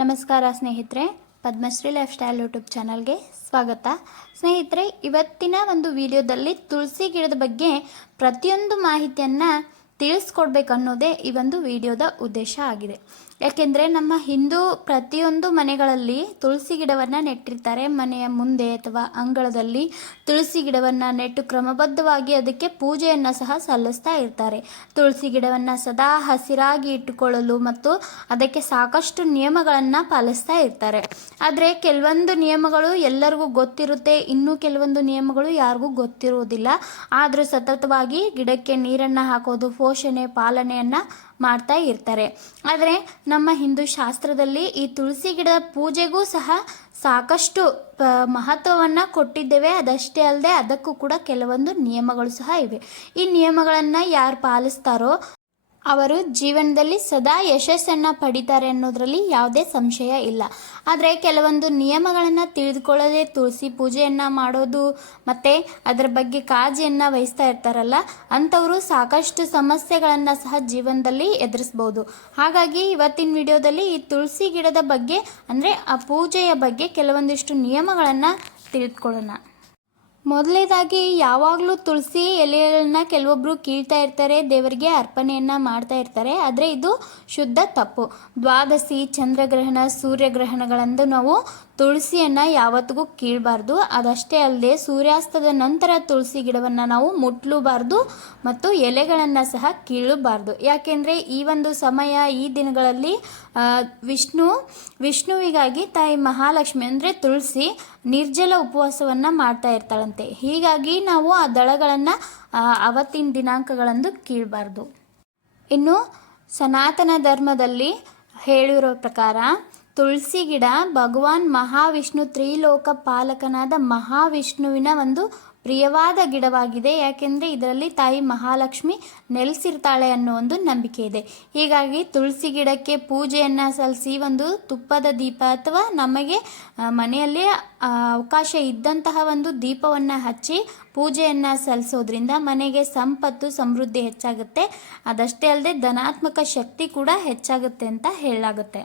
ನಮಸ್ಕಾರ ಸ್ನೇಹಿತರೆ, Padmashri life style YouTube ಚಾನಲ್ಗೆ ಸ್ವಾಗತ. ಸ್ನೇಹಿತರೆ, ಇವತ್ತಿನ ಒಂದು ವಿಡಿಯೋದಲ್ಲಿ ತುಳಸಿ ಗಿಡದ ಬಗ್ಗೆ ಪ್ರತಿಯೊಂದು ಮಾಹಿತಿಯನ್ನು ತಿಳಿಸ್ಕೊಡ್ಬೇಕು ಅನ್ನೋದೇ ಈ ಒಂದು ವಿಡಿಯೋದ ಉದ್ದೇಶ ಆಗಿದೆ. ಯಾಕೆಂದರೆ ನಮ್ಮ ಹಿಂದೂ ಪ್ರತಿಯೊಂದು ಮನೆಗಳಲ್ಲಿ ತುಳಸಿ ಗಿಡವನ್ನು ನೆಟ್ಟಿರ್ತಾರೆ. ಮನೆಯ ಮುಂದೆ ಅಥವಾ ಅಂಗಳದಲ್ಲಿ ತುಳಸಿ ಗಿಡವನ್ನು ನೆಟ್ಟು ಕ್ರಮಬದ್ಧವಾಗಿ ಅದಕ್ಕೆ ಪೂಜೆಯನ್ನು ಸಹ ಸಲ್ಲಿಸ್ತಾ ಇರ್ತಾರೆ. ತುಳಸಿ ಗಿಡವನ್ನು ಸದಾ ಹಸಿರಾಗಿ ಇಟ್ಟುಕೊಳ್ಳಲು ಮತ್ತು ಅದಕ್ಕೆ ಸಾಕಷ್ಟು ನಿಯಮಗಳನ್ನು ಪಾಲಿಸ್ತಾ ಇರ್ತಾರೆ. ಆದರೆ ಕೆಲವೊಂದು ನಿಯಮಗಳು ಎಲ್ಲರಿಗೂ ಗೊತ್ತಿರುತ್ತೆ. ಇನ್ನೂ ಕೆಲವೊಂದು ನಿಯಮಗಳು ಯಾರಿಗೂ ಗೊತ್ತಿರುವುದಿಲ್ಲ. ಆದರೂ ಸತತವಾಗಿ ಗಿಡಕ್ಕೆ ನೀರನ್ನು ಹಾಕೋದು, ಪೋಷಣೆ, ಪಾಲನೆಯನ್ನು ಮಾಡ್ತಾ ಇರ್ತಾರೆ. ಆದರೆ ನಮ್ಮ ಹಿಂದೂ ಶಾಸ್ತ್ರದಲ್ಲಿ ಈ ತುಳಸಿ ಗಿಡದ ಪೂಜೆಗೂ ಸಹ ಸಾಕಷ್ಟು ಮಹತ್ವವನ್ನು ಕೊಟ್ಟಿದ್ದೇವೆ. ಅದಷ್ಟೇ ಅಲ್ಲದೆ ಅದಕ್ಕೂ ಕೂಡ ಕೆಲವೊಂದು ನಿಯಮಗಳು ಸಹ ಇವೆ. ಈ ನಿಯಮಗಳನ್ನು ಯಾರು ಪಾಲಿಸ್ತಾರೋ ಅವರು ಜೀವನದಲ್ಲಿ ಸದಾ ಯಶಸ್ಸನ್ನು ಪಡಿತಾರೆ ಅನ್ನೋದರಲ್ಲಿ ಯಾವುದೇ ಸಂಶಯ ಇಲ್ಲ. ಆದರೆ ಕೆಲವೊಂದು ನಿಯಮಗಳನ್ನು ತಿಳಿದುಕೊಳ್ಳದೆ ತುಳಸಿ ಪೂಜೆಯನ್ನು ಮಾಡೋದು ಮತ್ತು ಅದರ ಬಗ್ಗೆ ಕಾಳಜಿಯನ್ನು ವಹಿಸ್ತಾ ಇರ್ತಾರಲ್ಲ, ಅಂಥವರು ಸಾಕಷ್ಟು ಸಮಸ್ಯೆಗಳನ್ನು ಸಹ ಜೀವನದಲ್ಲಿ ಎದುರಿಸ್ಬೋದು. ಹಾಗಾಗಿ ಇವತ್ತಿನ ವಿಡಿಯೋದಲ್ಲಿ ಈ ತುಳಸಿ ಗಿಡದ ಬಗ್ಗೆ ಅಂದರೆ ಆ ಪೂಜೆಯ ಬಗ್ಗೆ ಕೆಲವೊಂದಿಷ್ಟು ನಿಯಮಗಳನ್ನು ತಿಳಿದುಕೊಳ್ಳೋಣ. ಮೊದಲನೇದಾಗಿ ಯಾವಾಗಲೂ ತುಳಸಿ ಎಲೆಗಳನ್ನ ಕೆಲವೊಬ್ಬರು ಕೀಳ್ತಾ ಇರ್ತಾರೆ, ದೇವರಿಗೆ ಅರ್ಪಣೆಯನ್ನು ಮಾಡ್ತಾ ಇರ್ತಾರೆ. ಆದರೆ ಇದು ಶುದ್ಧ ತಪ್ಪು. ದ್ವಾದಶಿ, ಚಂದ್ರಗ್ರಹಣ, ಸೂರ್ಯಗ್ರಹಣಗಳಂದು ನಾವು ತುಳಸಿಯನ್ನು ಯಾವತ್ತಿಗೂ ಕೀಳಬಾರ್ದು. ಅದಷ್ಟೇ ಅಲ್ಲದೆ ಸೂರ್ಯಾಸ್ತದ ನಂತರ ತುಳಸಿ ಗಿಡವನ್ನು ನಾವು ಮುಟ್ಲೂಬಾರ್ದು ಮತ್ತು ಎಲೆಗಳನ್ನು ಸಹ ಕೀಳಬಾರ್ದು. ಯಾಕೆಂದರೆ ಈ ಒಂದು ಸಮಯ, ಈ ದಿನಗಳಲ್ಲಿ ವಿಷ್ಣು, ವಿಷ್ಣುವಿಗಾಗಿ ತಾಯಿ ಮಹಾಲಕ್ಷ್ಮಿ ಅಂದರೆ ತುಳಸಿ ನಿರ್ಜಲ ಉಪವಾಸವನ್ನು ಮಾಡ್ತಾ ಇರ್ತಾಳಂತೆ. ಹೀಗಾಗಿ ನಾವು ಆ ದಳಗಳನ್ನು ಅವತ್ತಿನ ದಿನಾಂಕಗಳಂದು ಕೀಳಬಾರ್ದು. ಇನ್ನು ಸನಾತನ ಧರ್ಮದಲ್ಲಿ ಹೇಳಿರೋ ಪ್ರಕಾರ, ತುಳಸಿ ಗಿಡ ಭಗವಾನ್ ಮಹಾವಿಷ್ಣು ತ್ರಿಲೋಕ ಪಾಲಕನಾದ ಮಹಾವಿಷ್ಣುವಿನ ಒಂದು ಪ್ರಿಯವಾದ ಗಿಡವಾಗಿದೆ. ಯಾಕೆಂದರೆ ಇದರಲ್ಲಿ ತಾಯಿ ಮಹಾಲಕ್ಷ್ಮಿ ನೆಲೆಸಿರ್ತಾಳೆ ಅನ್ನೋ ಒಂದು ನಂಬಿಕೆ ಇದೆ. ಹೀಗಾಗಿ ತುಳಸಿ ಗಿಡಕ್ಕೆ ಪೂಜೆಯನ್ನು ಸಲ್ಲಿಸಿ ಒಂದು ತುಪ್ಪದ ದೀಪ ಅಥವಾ ನಮಗೆ ಮನೆಯಲ್ಲಿ ಅವಕಾಶ ಇದ್ದಂತಹ ಒಂದು ದೀಪವನ್ನು ಹಚ್ಚಿ ಪೂಜೆಯನ್ನು ಸಲ್ಲಿಸೋದ್ರಿಂದ ಮನೆಗೆ ಸಂಪತ್ತು, ಸಮೃದ್ಧಿ ಹೆಚ್ಚಾಗುತ್ತೆ. ಅದಷ್ಟೇ ಅಲ್ಲದೆ ಧನಾತ್ಮಕ ಶಕ್ತಿ ಕೂಡ ಹೆಚ್ಚಾಗುತ್ತೆ ಅಂತ ಹೇಳಲಾಗುತ್ತೆ.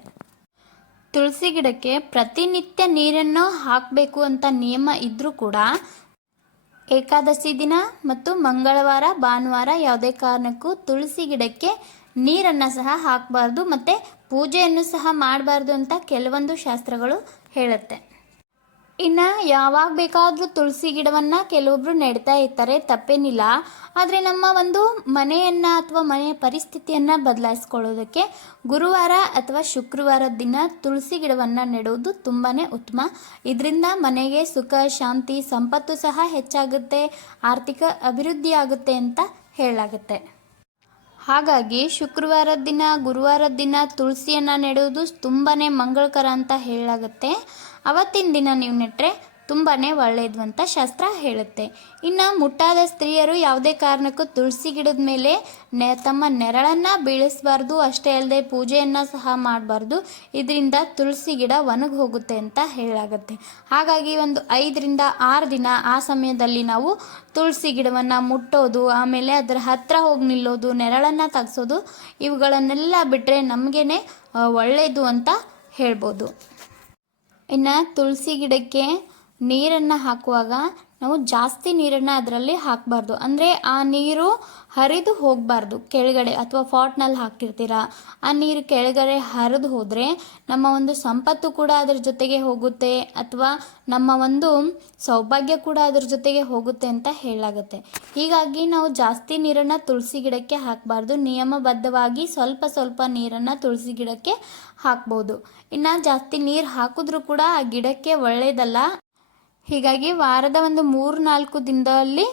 ತುಳಸಿ ಗಿಡಕ್ಕೆ ಪ್ರತಿನಿತ್ಯ ನೀರನ್ನು ಹಾಕಬೇಕು ಅಂತ ನಿಯಮ ಇದ್ದರೂ ಕೂಡ ಏಕಾದಶಿ ದಿನ ಮತ್ತು ಮಂಗಳವಾರ, ಭಾನುವಾರ ಯಾವುದೇ ಕಾರಣಕ್ಕೂ ತುಳಸಿ ಗಿಡಕ್ಕೆ ನೀರನ್ನು ಸಹ ಹಾಕಬಾರ್ದು ಮತ್ತು ಪೂಜೆಯನ್ನು ಸಹ ಮಾಡಬಾರ್ದು ಅಂತ ಕೆಲವೊಂದು ಶಾಸ್ತ್ರಗಳು ಹೇಳುತ್ತೆ. ಇನ್ನು ಯಾವಾಗ ಬೇಕಾದರೂ ತುಳಸಿ ಗಿಡವನ್ನು ಕೆಲವೊಬ್ಬರು ನೆಡ್ತಾ ಇರ್ತಾರೆ, ತಪ್ಪೇನಿಲ್ಲ. ಆದರೆ ನಮ್ಮ ಒಂದು ಮನೆಯನ್ನು ಅಥವಾ ಮನೆಯ ಪರಿಸ್ಥಿತಿಯನ್ನು ಬದಲಾಯಿಸ್ಕೊಳ್ಳೋದಕ್ಕೆ ಗುರುವಾರ ಅಥವಾ ಶುಕ್ರವಾರದ ದಿನ ತುಳಸಿ ಗಿಡವನ್ನು ನೆಡೋದು ತುಂಬಾ ಉತ್ತಮ. ಇದರಿಂದ ಮನೆಗೆ ಸುಖ, ಶಾಂತಿ, ಸಂಪತ್ತು ಸಹ ಹೆಚ್ಚಾಗುತ್ತೆ, ಆರ್ಥಿಕ ಅಭಿವೃದ್ಧಿ ಆಗುತ್ತೆ ಅಂತ ಹೇಳಲಾಗುತ್ತೆ. ಹಾಗಾಗಿ ಶುಕ್ರವಾರದ ದಿನ ಗುರುವಾರದ ದಿನ ತುಳಸಿಯನ್ನು ನೆಡುವುದು ತುಂಬಾ ಮಂಗಳಕರ ಅಂತ ಹೇಳಲಾಗುತ್ತೆ. ಅವತ್ತಿನ ದಿನ ನೀವು ನೆಟ್ಟರೆ ತುಂಬಾ ಒಳ್ಳೆಯದು ಅಂತ ಶಾಸ್ತ್ರ ಹೇಳುತ್ತೆ. ಇನ್ನು ಮುಟ್ಟಾದ ಸ್ತ್ರೀಯರು ಯಾವುದೇ ಕಾರಣಕ್ಕೂ ತುಳಸಿ ಗಿಡದ ಮೇಲೆ ನೆ, ತಮ್ಮ ನೆರಳನ್ನು ಬೀಳಿಸಬಾರ್ದು, ಅಷ್ಟೇ ಅಲ್ಲದೆ ಪೂಜೆಯನ್ನು ಸಹ ಮಾಡಬಾರ್ದು. ಇದರಿಂದ ತುಳಸಿ ಗಿಡ ಒಣಗಿ ಹೋಗುತ್ತೆ ಅಂತ ಹೇಳಾಗುತ್ತೆ ಹಾಗಾಗಿ ಒಂದು ಐದರಿಂದ ಆರು ದಿನ ಆ ಸಮಯದಲ್ಲಿ ನಾವು ತುಳಸಿ ಗಿಡವನ್ನು ಮುಟ್ಟೋದು, ಆಮೇಲೆ ಅದರ ಹತ್ತಿರ ಹೋಗಿ ನಿಲ್ಲೋದು, ನೆರಳನ್ನು ತಗ್ಸೋದು, ಇವುಗಳನ್ನೆಲ್ಲ ಬಿಟ್ಟರೆ ನಮಗೇ ಒಳ್ಳೆಯದು ಅಂತ ಹೇಳ್ಬೋದು. ಇನ್ನು ತುಳಸಿ ಗಿಡಕ್ಕೆ ನೀರನ್ನು ಹಾಕುವಾಗ ನಾವು ಜಾಸ್ತಿ ನೀರನ್ನು ಅದರಲ್ಲಿ ಹಾಕಬಾರ್ದು. ಅಂದರೆ ಆ ನೀರು ಹರಿದು ಹೋಗಬಾರ್ದು. ಕೆಳಗಡೆ ಅಥವಾ ಫಾಟ್ನಲ್ಲಿ ಹಾಕಿರ್ತೀರ, ಆ ನೀರು ಕೆಳಗಡೆ ಹರಿದು ಹೋದರೆ ನಮ್ಮ ಒಂದು ಸಂಪತ್ತು ಕೂಡ ಅದ್ರ ಜೊತೆಗೆ ಹೋಗುತ್ತೆ, ಅಥವಾ ನಮ್ಮ ಒಂದು ಸೌಭಾಗ್ಯ ಕೂಡ ಅದ್ರ ಜೊತೆಗೆ ಹೋಗುತ್ತೆ ಅಂತ ಹೇಳಾಗುತ್ತೆ ಹೀಗಾಗಿ ನಾವು ಜಾಸ್ತಿ ನೀರನ್ನು ತುಳಸಿ ಗಿಡಕ್ಕೆ ಹಾಕಬಾರ್ದು. ನಿಯಮಬದ್ಧವಾಗಿ ಸ್ವಲ್ಪ ಸ್ವಲ್ಪ ನೀರನ್ನು ತುಳಸಿ ಗಿಡಕ್ಕೆ ಹಾಕ್ಬೋದು. ಇನ್ನು ಜಾಸ್ತಿ ನೀರು ಹಾಕಿದ್ರೂ ಕೂಡ ಆ ಗಿಡಕ್ಕೆ ಒಳ್ಳೆಯದಲ್ಲ ಹೀಗಾಗಿ ವಾರದ ಒಂದು ಮೂರು ನಾಲ್ಕು ದಿನದಲ್ಲಿ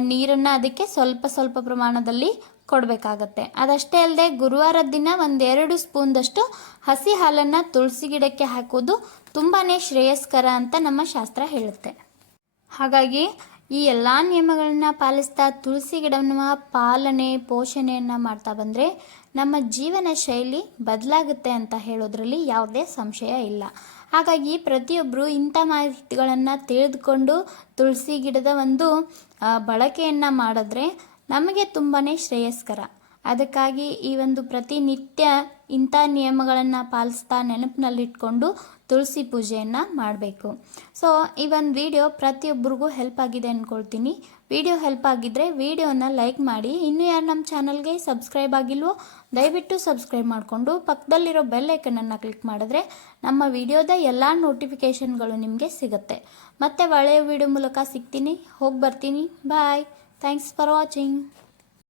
ನೀರನ್ನು ಅದಕ್ಕೆ ಸ್ವಲ್ಪ ಸ್ವಲ್ಪ ಪ್ರಮಾಣದಲ್ಲಿ ಕೊಡಬೇಕಾಗತ್ತೆ. ಅದಷ್ಟೇ ಅಲ್ಲದೆ ಗುರುವಾರದ ದಿನ ಒಂದೆರಡು ಸ್ಪೂನ್ದಷ್ಟು ಹಸಿ ಹಾಲನ್ನು ತುಳಸಿ ಗಿಡಕ್ಕೆ ಹಾಕೋದು ತುಂಬಾ ಶ್ರೇಯಸ್ಕರ ಅಂತ ನಮ್ಮ ಶಾಸ್ತ್ರ ಹೇಳುತ್ತೆ. ಹಾಗಾಗಿ ಈ ಎಲ್ಲ ನಿಯಮಗಳನ್ನ ಪಾಲಿಸ್ತಾ ತುಳಸಿ ಗಿಡವನ್ನು ಪಾಲನೆ, ಪೋಷಣೆಯನ್ನು ಮಾಡ್ತಾ ಬಂದರೆ ನಮ್ಮ ಜೀವನ ಶೈಲಿ ಬದಲಾಗುತ್ತೆ ಅಂತ ಹೇಳೋದ್ರಲ್ಲಿ ಯಾವುದೇ ಸಂಶಯ ಇಲ್ಲ. ಹಾಗಾಗಿ ಪ್ರತಿಯೊಬ್ಬರು ಇಂಥ ಮಾಹಿತಿಗಳನ್ನು ತಿಳಿದುಕೊಂಡು ತುಳಸಿ ಗಿಡದ ಒಂದು ಬಳಕೆಯನ್ನು ಮಾಡಿದ್ರೆ ನಮಗೆ ತುಂಬಾ ಶ್ರೇಯಸ್ಕರ. ಅದಕ್ಕಾಗಿ ಈ ಒಂದು ಪ್ರತಿನಿತ್ಯ ಇಂಥ ನಿಯಮಗಳನ್ನು ಪಾಲಿಸ್ತಾ ನೆನಪಿನಲ್ಲಿಟ್ಕೊಂಡು ತುಳಸಿ ಪೂಜೆಯನ್ನು ಮಾಡಬೇಕು. ಸೊ ಈ ಒಂದು ವಿಡಿಯೋ ಪ್ರತಿಯೊಬ್ಬರಿಗೂ ಹೆಲ್ಪ್ ಆಗಿದೆ ಅಂದ್ಕೊಳ್ತೀನಿ ವಿಡಿಯೋ ಹೆಲ್ಪ್ ಆಗಿದ್ದರೆ ವಿಡಿಯೋನ ಲೈಕ್ ಮಾಡಿ. ಇನ್ನೂ ಯಾರು ನಮ್ಮ ಚಾನಲ್ಗೆ ಸಬ್ಸ್ಕ್ರೈಬ್ ಆಗಿಲ್ವೋ, ದಯವಿಟ್ಟು ಸಬ್ಸ್ಕ್ರೈಬ್ ಮಾಡಿಕೊಂಡು ಪಕ್ಕದಲ್ಲಿರೋ ಬೆಲ್ ಐಕನನ್ನು ಕ್ಲಿಕ್ ಮಾಡಿದ್ರೆ ನಮ್ಮ ವಿಡಿಯೋದ ಎಲ್ಲ ನೋಟಿಫಿಕೇಷನ್ಗಳು ನಿಮಗೆ ಸಿಗುತ್ತೆ. ಮತ್ತೆ ಒಳ್ಳೆಯ ವಿಡಿಯೋ ಮೂಲಕ ಸಿಗ್ತೀನಿ. ಹೋಗಿ ಬರ್ತೀನಿ. Bye thanks for watching